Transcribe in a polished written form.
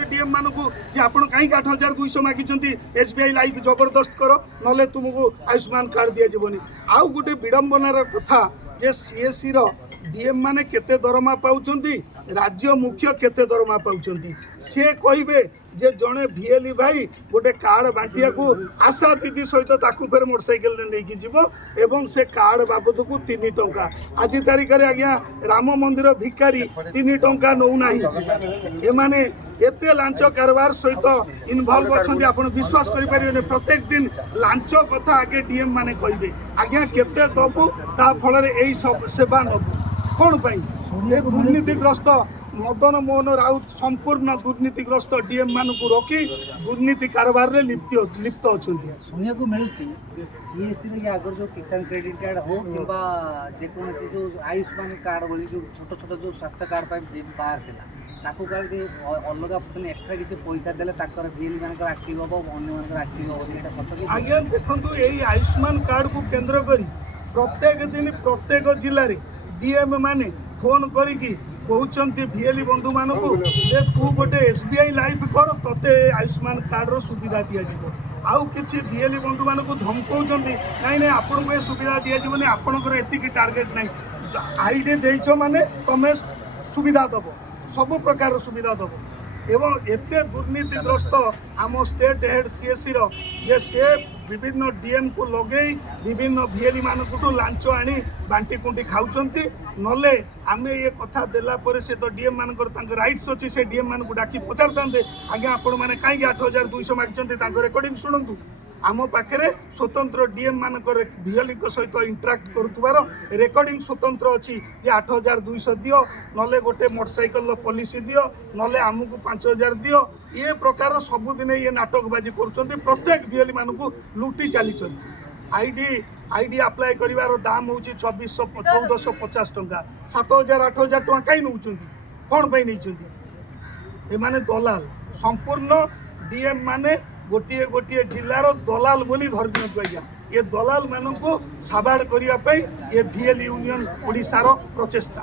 DM मान को आपण कहीं 8200 मागी एसबीआई लाइफ जबरदस्त कर ना तुमको आयुष्मान कार्ड दि जावनी आउ गोटे विडंबनार कथा जे सीएससी डीएम माने केते दरमा पाउछंती राज्य मुख्य केते दरमा पाउछंती से कहिबे जे जड़े भिएली भाई गोटे कार्ड बांटिया को आशा दीदी सहित ताकू फेर मोटरसाइकेल नहीं जीव एवं से कार्ड बाबद को 3 टंका आज तारिख में आज्ञा राम मंदिर भिकारी 3 टंका नौ ना एमाने एते लांच कारबार सहित इनवल्व अच्छा आप विश्वास करें प्रत्येक दिन लांच कथा आगे डीएम माने कहे आज्ञा केते दबु ता फल यही सब सेवा नबु कौन दुर्नीतिग्रस्त मदन मोहन राउत संपूर्ण दुर्नीतिग्रस्त डीएम मान को रखी दुर्नीति कारबार में लिप्त अच्छा सुनिया को मिलूँ सीएससी आगर जो किसान क्रेडिट कार्ड हो कि जेकोसी जो आयुष्मान कार्ड बोली जो छोट छोट जो स्वास्थ्य कार्ड बाहर था ताकू कार्ड अलग एक्सट्रा किसी पैसा देले बिल मान आक्टिव हम अन्य आक्टिव हम आज्ञा देखो यही आयुष्मान कार्ड को केन्द्र कर प्रत्येक दिन प्रत्येक जिले में डीएम माने फोन करिकी कहते भिएली बंधु मान को तू गोटे एसबीआई लाइफ कर तोते आयुष्मान कार्ड सुविधा दि आउ कि भिएली बंधु मान को धमकाऊँ नहीं आपन को सुविधा दि जावनी आपंकर एतिक टार्गेट नहीं आईडी देच माने तुम सुविधा दब सब प्रकार सुविधा दब एवं एते दुर्नीतिग्रस्त आम स्टेट हेड सीएससी जे से विभिन्न डीएम को लगे विभिन्न भिएली मानू लांच आनी बांटी कुंटी खाऊंती नले आम ये कथा देला पर से तो डीएम मान राइट्स अच्छी से डीएम मान को डाकी पचारते आज्ञा आपण मैंने कहीं 8200 मागिंट रेकर्डिंग शुणु आम पाखे स्वतंत्र डीएम मानक भिएली सहित इंटराक्ट करुवार रेकर्डिंग स्वतंत्र अच्छी 8200 दियो नले गोटे मोटरसाइकेल पॉलिसी दियो नले आमको 5000 दियो ये प्रकार सबुदिन ये नाटकबाजी कर प्रत्येक भिएली मान को लुटी चली आईडी अप्लाई कर दाम हूँ 1450 टंका 7000 8000 टंका कहीं नौ कौन पर नहीं एमाने दलाल संपूर्ण डीएम माने गोटे गोटे जिलार दलाल बोली धर्म आज्ञा ये दलाल मान को साबाड़ करने ये भिएल यूनियन ओडिशार प्रचेष्टा।